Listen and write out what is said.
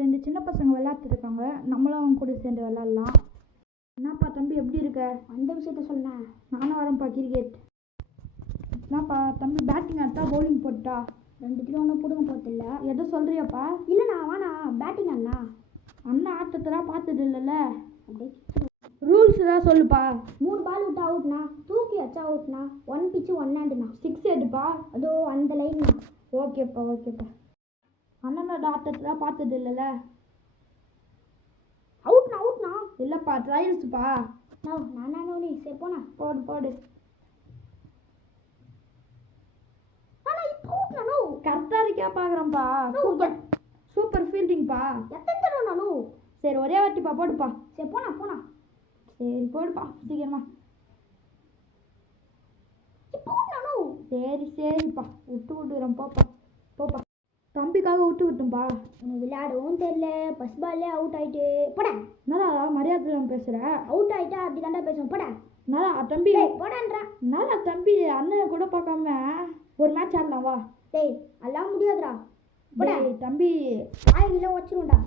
2 சின்ன பசங்க விளையாட்டுருக்காங்க. நம்மளும் அவங்க கூட சேர்ந்து விளையாடலாம். என்னப்பா தம்பி எப்படி இருக்க? அந்த விஷயத்த சொன்னேன். நானும் வரேன்ப்பா கிரிக்கெட். என்னப்பா தம்பி பேட்டிங் ஆட்டா பவுலிங் போட்டா? 2 ஒன்றும் பிடுங்க போகிறதில்ல. எதோ சொல்கிறியாப்பா? இல்லைண்ணா வாண்ணா பேட்டிங் அண்ணா. அண்ணா ஆட்டத்தெல்லாம் பார்த்தது இல்லைல்ல. அப்படியே ரூல்ஸ் தான் சொல்லுப்பா. 3 பால் விட்டு அவுட்ண்ணா, தூக்கி வச்சா அவுட்ண்ணா, 1 pitch 1 handண்ணா. 6 எடுப்பா. அதோ அந்த லைன்ண்ணா. ஓகேப்பா ஓகேப்பா. அண்ணனோட ஆட்டத்தெல்லாம் பார்த்தது இல்லைல்ல. அவுட்ண்ணா. இல்லைப்பா ட்ரையல்ஸுப்பா. நானே சரி போண்ணா. போடு போடு. கரெக்டாக இருக்கியா பார்க்குறேன்ப்பா. சூப்பர் ஃபீல்டிங்ப்பா. எத்தனை தடவைண்ணா? சரி ஒரே வாட்டிப்பா போடுப்பா. சரி போண்ணா. சரி போடுப்பா சீக்கிரமா. சரிப்பா விட்டுறேன் போப்பா. தம்பிக்காக விட்டுப்பா. உனக்கு விளையாடவும் தெரியல, ஃபர்ஸ்ட் பால்லே அவுட் ஆயிட்டு போடா. என்னடா மரியாதை பேசுற? அவுட் ஆயிட்டா அப்படி தாண்டா பேசுவோம் போடா. என்னடா தம்பி போடான்றா. என்னடா தம்பி அண்ணனை கூட பார்க்காம ஒரு மேட்ச் ஆடலாம் வா. டேய் அதெல்லாம் முடியாதுடா போடா தம்பி. வாயில வச்சிருவோம்டா.